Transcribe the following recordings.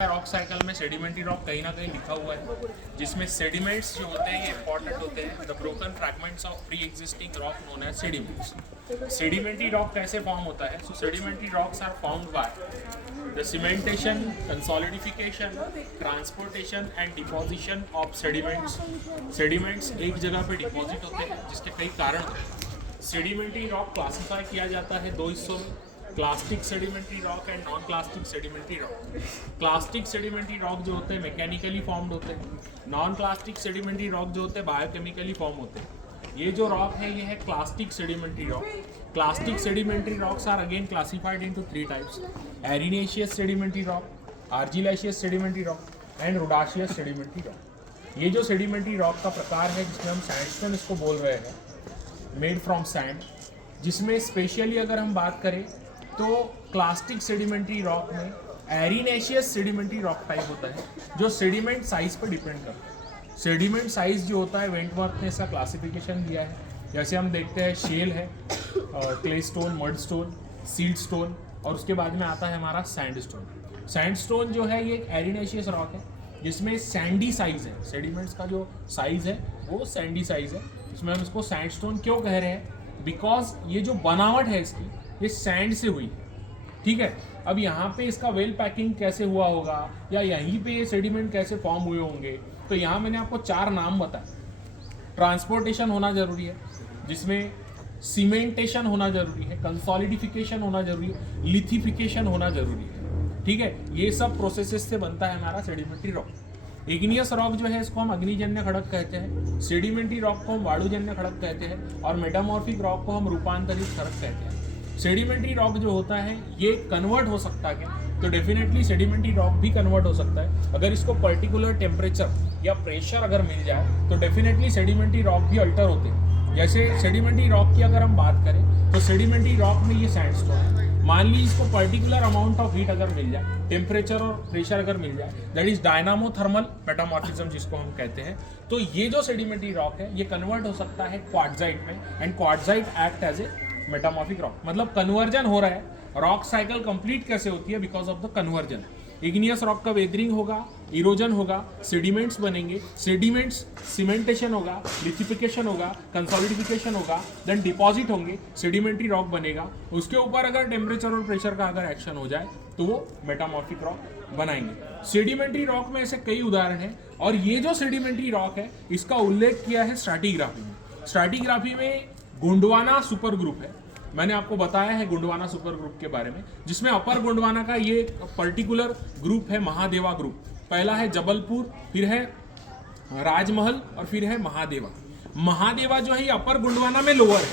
Rock cycle में sedimentary rock कहीं ना कहीं लिखा हुआ है, जिसमें सेडिमेंट्स जो होते हैं ये इंपॉर्टेंट होते हैं। The broken fragments of pre existing rock known as sediments. Sedimentary rock कैसे फॉर्म होता है? So sedimentary rocks are formed by the cementation, consolidification, transportation and deposition of sediments. Sediments एक जगह पे डिपॉजिट होते हैं जिसके कई कारण होते हैं। सेडिमेंट्री रॉक क्लासिफाई किया जाता है दो हिस्सों में, clastic sedimentary rock and non clastic sedimentary rock. Clastic sedimentary rock जो होते हैं मैकेनिकली फॉर्म्ड होते हैं, नॉन क्लास्टिक सेडिमेंट्री रॉक जो होते हैं बायोकेमिकली फॉर्म होते हैं। ये जो रॉक है ये है clastic sedimentary rock. Clastic sedimentary rocks are again classified into three types: arenaceous sedimentary rock, argillaceous sedimentary rock and rudaceous sedimentary rock. ये जो सेडिमेंट्री रॉक का प्रकार है जिसमें हम सैंडस्टोन इसको बोल रहे हैं, मेड फ्रॉम सैंड, जिसमें स्पेशली अगर हम बात करें तो क्लास्टिक सेडिमेंट्री रॉक में एरिनेशियस सेडिमेंट्री रॉक टाइप होता है जो सेडिमेंट साइज पर डिपेंड करता है। सेडिमेंट साइज जो होता है वेंटवर्थ ने इसका क्लासिफिकेशन दिया है। जैसे हम देखते हैं शेल है, clay stone, mud stone, seed stone, और उसके बाद में आता है हमारा सैंडस्टोन। सैंडस्टोन जो है ये एक एरिनेशियस रॉक है जिसमें सैंडी साइज है। सेडिमेंट्स का जो साइज है वो सैंडी साइज है, इसमें हम इसको सैंडस्टोन क्यों कह रहे हैं? बिकॉज ये जो बनावट है इसकी ये सैंड से हुई है। ठीक है, अब यहाँ पे इसका वेल पैकिंग कैसे हुआ होगा या यहीं पे ये सेडिमेंट कैसे फॉर्म हुए होंगे, तो यहाँ मैंने आपको चार नाम बताए। ट्रांसपोर्टेशन होना जरूरी है, जिसमें सीमेंटेशन होना जरूरी है, कंसोलिडिफिकेशन होना जरूरी है, लिथिफिकेशन होना जरूरी है। ठीक है, ये सब प्रोसेसेस से बनता है हमारा सेडिमेंट्री रॉक। इग्नियस रॉक जो है इसको हम अग्निजन्य खड़क कहते हैं, सेडिमेंट्री रॉक को हम वायुजन्य खड़क कहते हैं, और मेटामॉर्फिक रॉक को हम रूपांतरित खड़क कहते हैं। सेडिमेंट्री रॉक जो होता है ये कन्वर्ट हो सकता है, तो डेफिनेटली सेडिमेंट्री रॉक भी कन्वर्ट हो सकता है। अगर इसको पर्टिकुलर टेम्परेचर या प्रेशर अगर मिल जाए तो डेफिनेटली सेडिमेंट्री रॉक भी अल्टर होते हैं। जैसे सेडिमेंट्री रॉक की अगर हम बात करें तो सेडिमेंट्री रॉक में ये सैंडस्टोन है, मान लीजिए इसको पर्टिकुलर अमाउंट ऑफ हीट अगर मिल जाए, टेम्परेचर और प्रेशर अगर मिल जाए, दैट इज डायनामोथर्मल मेटामॉर्फिज्म जिसको हम कहते हैं, तो ये जो सेडिमेंट्री रॉक है ये कन्वर्ट हो सकता है क्वार्ट्जाइट में, एंड quartzite act as a metamorphic rock. मतलब कन्वर्जन हो रहा है। रॉक साइकिल कंप्लीट कैसे होती है? Because of the conversion. Igneous rock का वेदरिंग होगा, इरोजन होगा, सेडिमेंट्स बनेंगे, सेडिमेंट्स सीमेंटेशन होगा, लिथिफिकेशन होगा, कंसोलिडिफिकेशन होगा, देन डिपॉजिट होंगे, सेडिमेंट्री रॉक बनेगा। उसके ऊपर अगर टेम्परेचर और प्रेशर का अगर एक्शन हो जाए तो वो मेटामॉर्फिक रॉक बनाएंगे। सेडिमेंट्री रॉक में ऐसे कई उदाहरण हैं, और ये जो सेडिमेंट्री रॉक है इसका उल्लेख किया है स्ट्रैटिग्राफी में। स्ट्रैटिग्राफी में गोंडवाना सुपर ग्रुप है, मैंने आपको बताया है गोंडवाना सुपर ग्रुप के बारे में, जिसमें अपर गोंडवाना का ये पर्टिकुलर ग्रुप है महादेवा ग्रुप। पहला है जबलपुर, फिर है राजमहल, और फिर है महादेवा। महादेवा जो है ये अपर गोंडवाना में लोअर है,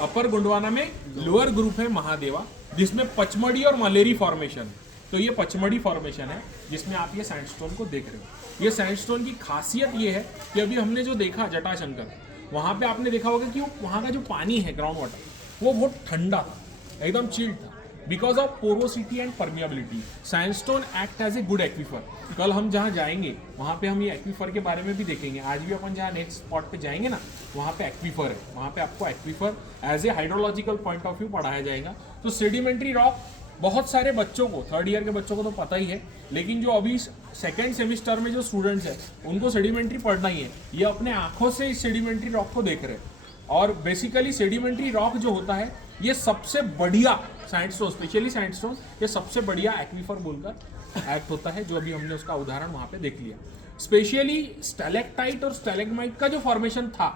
अपर गोंडवाना में लोअर ग्रुप है महादेवा, जिसमें पचमढ़ी और मलेरी फॉर्मेशन। तो ये पचमढ़ी फॉर्मेशन है जिसमें आप ये सैंडस्टोन को देख रहे हो। ये सैंडस्टोन की खासियत ये है कि अभी हमने जो देखा जटाशंकर, वहाँ पे आपने देखा होगा कि वहाँ का जो पानी है ग्राउंड वाटर वो बहुत ठंडा था, एकदम चिल्ड था, because of porosity and permeability. Sandstone act as a good aquifer. कल हम जहाँ जाएंगे वहाँ पे हम ये एक्वीफर के बारे में भी देखेंगे। आज भी अपन जहाँ नेक्स्ट स्पॉट पे जाएंगे ना, वहाँ पे एक्वीफर है, वहाँ पे आपको aquifer as a hydrological point of view पढ़ाया जाएगा। तो सेडिमेंट्री रॉक बहुत सारे बच्चों को, थर्ड ईयर के बच्चों को तो पता ही है, लेकिन जो अभी सेकेंड सेमिस्टर में जो स्टूडेंट्स हैं उनको सेडिमेंट्री पढ़ना ही है। ये अपने आंखों से इस सेडिमेंट्री रॉक को देख रहे हैं। और बेसिकली सेडिमेंट्री रॉक जो होता है ये सबसे बढ़िया सैंडस्टोन, स्पेशली सैंडस्टोन, ये सबसे बढ़िया एक्वीफर बोलकर एक्ट होता है, जो अभी हमने उसका उदाहरण वहाँ पे देख लिया। स्पेशली स्टैलेक्टाइट और स्टैलेग्माइट का जो फॉर्मेशन था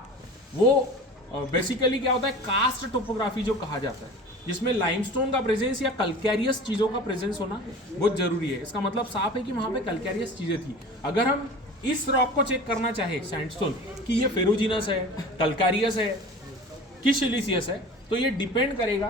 वो बेसिकली क्या होता है, कास्ट टोपोग्राफी जो कहा जाता है, जिसमें लाइमस्टोन का प्रेजेंस या कल्कैरियस चीज़ों का प्रेजेंस होना बहुत जरूरी है। इसका मतलब साफ है कि वहाँ पे कल्कैरियस चीज़ें थी। अगर हम इस रॉक को चेक करना चाहे सैंडस्टोन कि ये फेरोजिनस है, कल्कैरियस है कि सिलिसियस है, तो ये डिपेंड करेगा